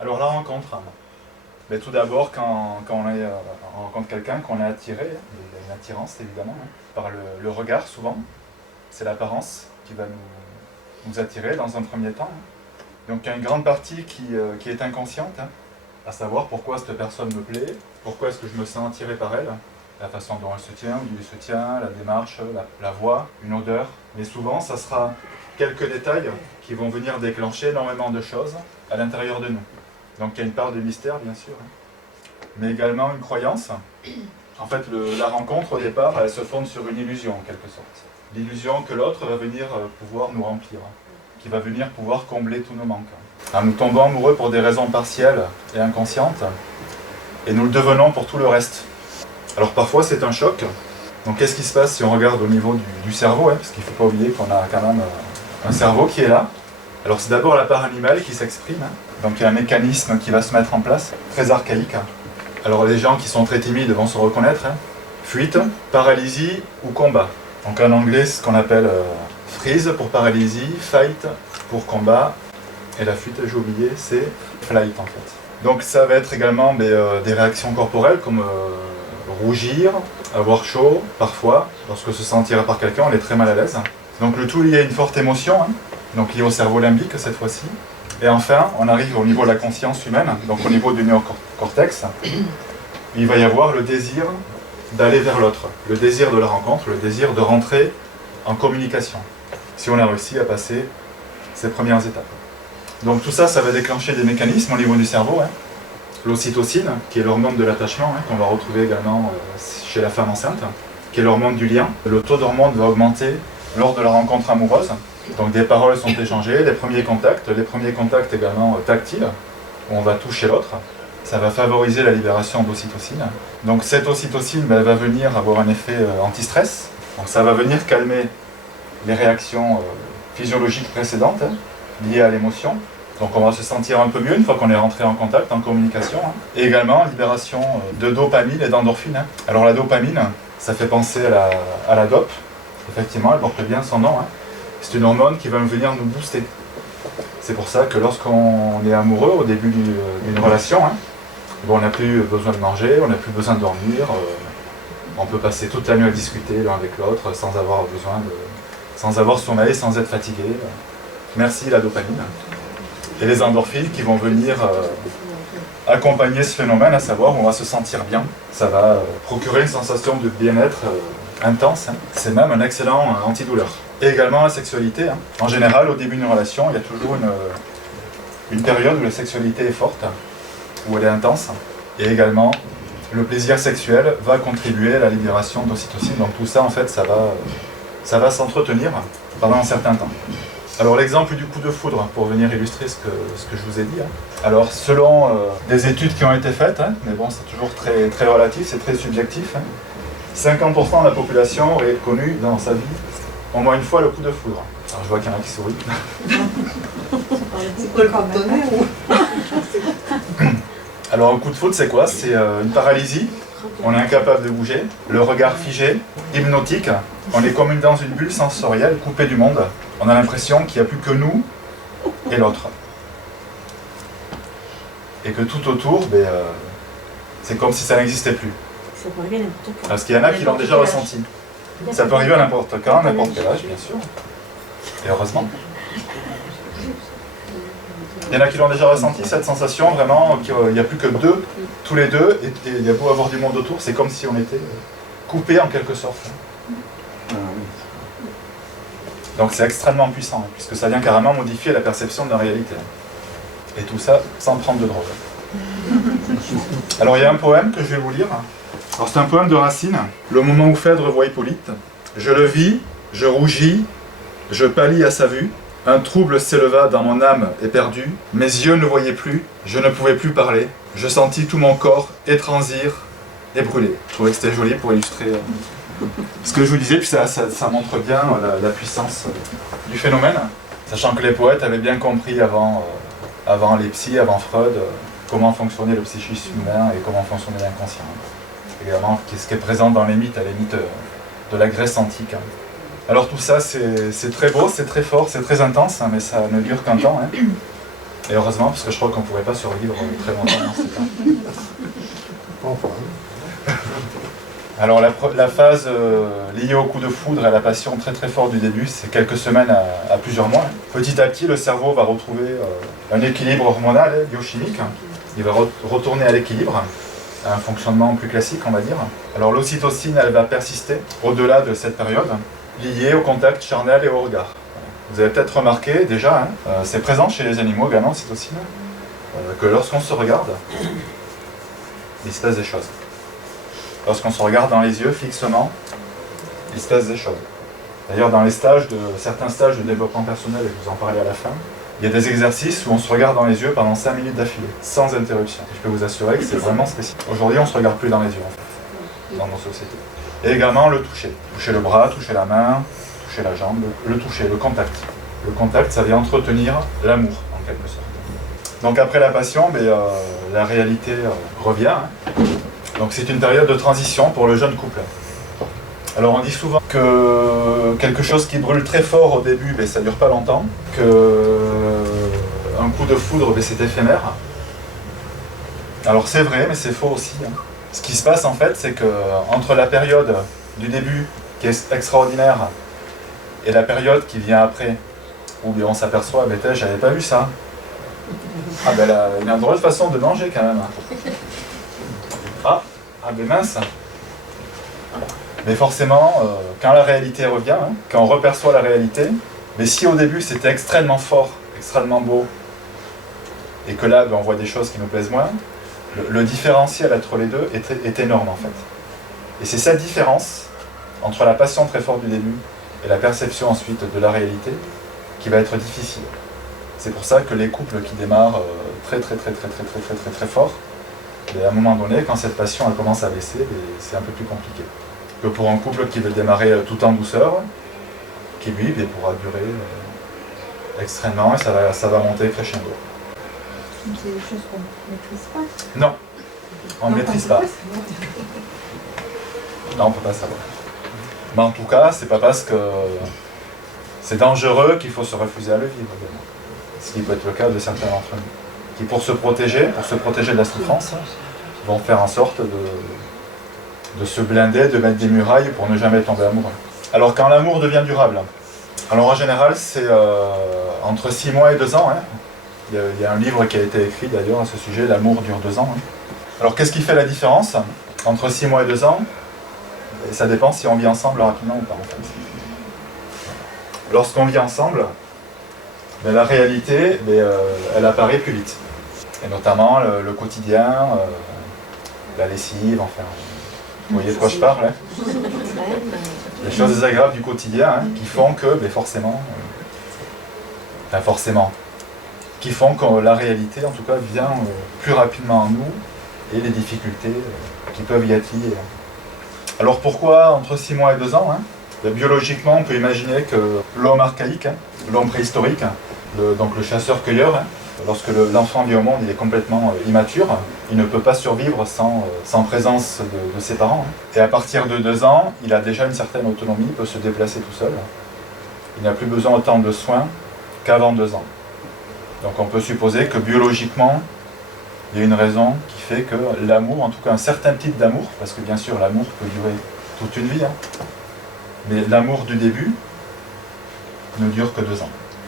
Alors la rencontre, mais tout d'abord quand on rencontre quelqu'un, qu'on est attiré, il y a une attirance évidemment, par le regard souvent, c'est l'apparence qui va nous attirer dans un premier temps. Donc il y a une grande partie qui est inconsciente, à savoir pourquoi cette personne me plaît, pourquoi est-ce que je me sens attiré par elle, la façon dont elle se tient, où il se tient, la démarche, la voix, une odeur. Mais souvent, ça sera quelques détails qui vont venir déclencher énormément de choses à l'intérieur de nous. Donc il y a une part de mystère, bien sûr, mais également une croyance. En fait, la rencontre, au départ, elle se fonde sur une illusion, en quelque sorte. L'illusion que l'autre va venir pouvoir nous remplir, qui va venir pouvoir combler tous nos manques. Alors, nous tombons amoureux pour des raisons partielles et inconscientes, et nous le devenons pour tout le reste. Alors parfois c'est un choc. Donc qu'est-ce qui se passe si on regarde au niveau du cerveau, parce qu'il ne faut pas oublier qu'on a quand même un cerveau qui est là. Alors c'est d'abord la part animale qui s'exprime, donc il y a un mécanisme qui va se mettre en place, très archaïque. Alors les gens qui sont très timides vont se reconnaître, fuite, paralysie ou combat. Donc en anglais ce qu'on appelle freeze pour paralysie, fight pour combat, et la fuite, j'ai oublié, c'est flight en fait. Donc ça va être également des réactions corporelles comme rougir, avoir chaud parfois, lorsque se sentir par quelqu'un, on est très mal à l'aise. Donc le tout lié à une forte émotion, donc lié au cerveau limbique cette fois-ci. Et enfin, on arrive au niveau de la conscience humaine, donc au niveau du néocortex. Il va y avoir le désir d'aller vers l'autre, le désir de la rencontre, le désir de rentrer en communication, si on a réussi à passer ces premières étapes. Donc tout ça, ça va déclencher des mécanismes au niveau du cerveau. L'ocytocine, qui est l'hormone de l'attachement, qu'on va retrouver également chez la femme enceinte, qui est l'hormone du lien. Le taux d'hormone va augmenter lors de la rencontre amoureuse. Donc des paroles sont échangées, les premiers contacts également tactiles, où on va toucher l'autre. Ça va favoriser la libération d'ocytocine. Donc cette ocytocine elle va venir avoir un effet anti-stress. Donc ça va venir calmer les réactions physiologiques précédentes liées à l'émotion. Donc on va se sentir un peu mieux une fois qu'on est rentré en contact, en communication. Et également libération de dopamine et d'endorphine. Alors la dopamine, ça fait penser à la dope. Effectivement, elle porte bien son nom. C'est une hormone qui va venir nous booster. C'est pour ça que lorsqu'on est amoureux au début d'une relation, on n'a plus besoin de manger, on n'a plus besoin de dormir. On peut passer toute la nuit à discuter l'un avec l'autre sans avoir sommeil, sans être fatigué. Merci la dopamine. Et les endorphines qui vont venir accompagner ce phénomène, à savoir on va se sentir bien. Ça va procurer une sensation de bien-être intense. C'est même un excellent antidouleur. Et également la sexualité. En général, au début d'une relation, il y a toujours une période où la sexualité est forte, où elle est intense. Et également, le plaisir sexuel va contribuer à la libération d'ocytocine. Donc tout ça, en fait, ça va s'entretenir pendant un certain temps. Alors l'exemple du coup de foudre, pour venir illustrer ce que je vous ai dit. Alors selon des études qui ont été faites, mais bon c'est toujours très, très relatif, c'est très subjectif, 50% de la population aurait connu dans sa vie au moins une fois le coup de foudre. Alors je vois qu'il y en a qui sourient. C'est quoi le partenaire ou... Alors un coup de foudre c'est quoi? C'est une paralysie, on est incapable de bouger, le regard figé, hypnotique, on est comme dans une bulle sensorielle, coupé du monde. On a l'impression qu'il n'y a plus que nous et l'autre. Et que tout autour, c'est comme si ça n'existait plus. Ça peut arriver n'importe quand. Parce qu'il y en a qui l'ont déjà ressenti. Ça peut arriver à n'importe quand, n'importe quel âge, bien sûr. Et heureusement. Il y en a qui l'ont déjà ressenti, cette sensation, vraiment, qu'il n'y a plus que deux, tous les deux, et il y a beau avoir du monde autour, c'est comme si on était coupés en quelque sorte. Donc c'est extrêmement puissant, puisque ça vient carrément modifier la perception de la réalité. Et tout ça sans prendre de drogue. Alors il y a un poème que je vais vous lire. Alors c'est un poème de Racine. Le moment où Phèdre voit Hippolyte. Je le vis, je rougis, je pâlis à sa vue. Un trouble s'éleva dans mon âme éperdue. Mes yeux ne voyaient plus, je ne pouvais plus parler. Je sentis tout mon corps étransir et brûler. Je trouvais que c'était joli pour illustrer ce que je vous disais, puis ça montre bien la puissance du phénomène. Sachant que les poètes avaient bien compris avant les psys, avant Freud, comment fonctionnait le psychisme humain et comment fonctionnait l'inconscient. Également, ce qui est présent dans les mythes, de la Grèce antique. Alors tout ça, c'est très beau, c'est très fort, c'est très intense, mais ça ne dure qu'un temps. Et heureusement, parce que je crois qu'on ne pourrait pas survivre très longtemps dans ces temps. Alors la phase liée au coup de foudre et à la passion très très forte du début, c'est quelques semaines à plusieurs mois. Petit à petit, le cerveau va retrouver un équilibre hormonal, biochimique. Il va retourner à l'équilibre, à un fonctionnement plus classique, on va dire. Alors l'ocytocine, elle va persister au-delà de cette période, liée au contact charnel et au regard. Vous avez peut-être remarqué déjà, c'est présent chez les animaux également, l'ocytocine, que lorsqu'on se regarde, il se passe des choses. Lorsqu'on se regarde dans les yeux fixement, il se passe des choses. D'ailleurs, dans certains stages de développement personnel, et je vous en parlerai à la fin, il y a des exercices où on se regarde dans les yeux pendant 5 minutes d'affilée, sans interruption. Et je peux vous assurer que c'est vraiment spécifique. Aujourd'hui, on ne se regarde plus dans les yeux, en fait, dans nos sociétés. Et également le toucher. Toucher le bras, toucher la main, toucher la jambe, le toucher, le contact. Le contact, ça vient entretenir l'amour, en quelque sorte. Donc après la passion, la réalité revient. Donc c'est une période de transition pour le jeune couple. Alors on dit souvent que quelque chose qui brûle très fort au début, ça ne dure pas longtemps, qu'un coup de foudre, c'est éphémère. Alors c'est vrai, mais c'est faux aussi. Ce qui se passe en fait, c'est qu'entre la période du début, qui est extraordinaire, et la période qui vient après, où on s'aperçoit, j'avais pas vu ça. Ah il a une drôle de façon de manger quand même. Mince. Mais forcément, quand la réalité revient, quand on reperçoit la réalité, mais si au début c'était extrêmement fort, extrêmement beau, et que là on voit des choses qui nous plaisent moins, le différentiel entre les deux est énorme en fait. Et c'est cette différence entre la passion très forte du début et la perception ensuite de la réalité qui va être difficile. C'est pour ça que les couples qui démarrent très fort, et à un moment donné, quand cette passion elle commence à baisser, c'est un peu plus compliqué que pour un couple qui veut démarrer tout en douceur, qui lui pourra durer extrêmement et ça va monter crescendo. C'est des choses qu'on ne maîtrise pas. Non, on ne maîtrise pas. Non, on ne peut pas savoir. Mais en tout cas, c'est pas parce que c'est dangereux qu'il faut se refuser à le vivre. Ce qui peut être le cas de certains d'entre nous, qui pour se protéger de la souffrance, vont faire en sorte de se blinder, de mettre des murailles pour ne jamais tomber amoureux. Alors quand l'amour devient durable, alors en général c'est entre 6 mois et 2 ans. Il y a un livre qui a été écrit d'ailleurs à ce sujet, L'amour dure 2 ans. Alors qu'est-ce qui fait la différence entre 6 mois et 2 ans? Ça dépend si on vit ensemble rapidement ou pas en fait. Lorsqu'on vit ensemble, la réalité, elle apparaît plus vite. Et notamment le quotidien, la lessive, enfin, vous voyez de quoi je parle, les choses désagréables du quotidien qui font que, qui font que la réalité, en tout cas, vient plus rapidement à nous et les difficultés qui peuvent y être liées. Alors pourquoi entre 6 mois et 2 ans Biologiquement, on peut imaginer que l'homme archaïque, l'homme préhistorique, donc le chasseur-cueilleur, lorsque l'enfant vient au monde, il est complètement immature, il ne peut pas survivre sans présence de ses parents. Et à partir de 2 ans, il a déjà une certaine autonomie, il peut se déplacer tout seul. Il n'a plus besoin autant de soins qu'avant 2 ans. Donc on peut supposer que biologiquement, il y a une raison qui fait que l'amour, en tout cas un certain type d'amour, parce que bien sûr l'amour peut durer toute une vie, mais l'amour du début ne dure que 2 ans.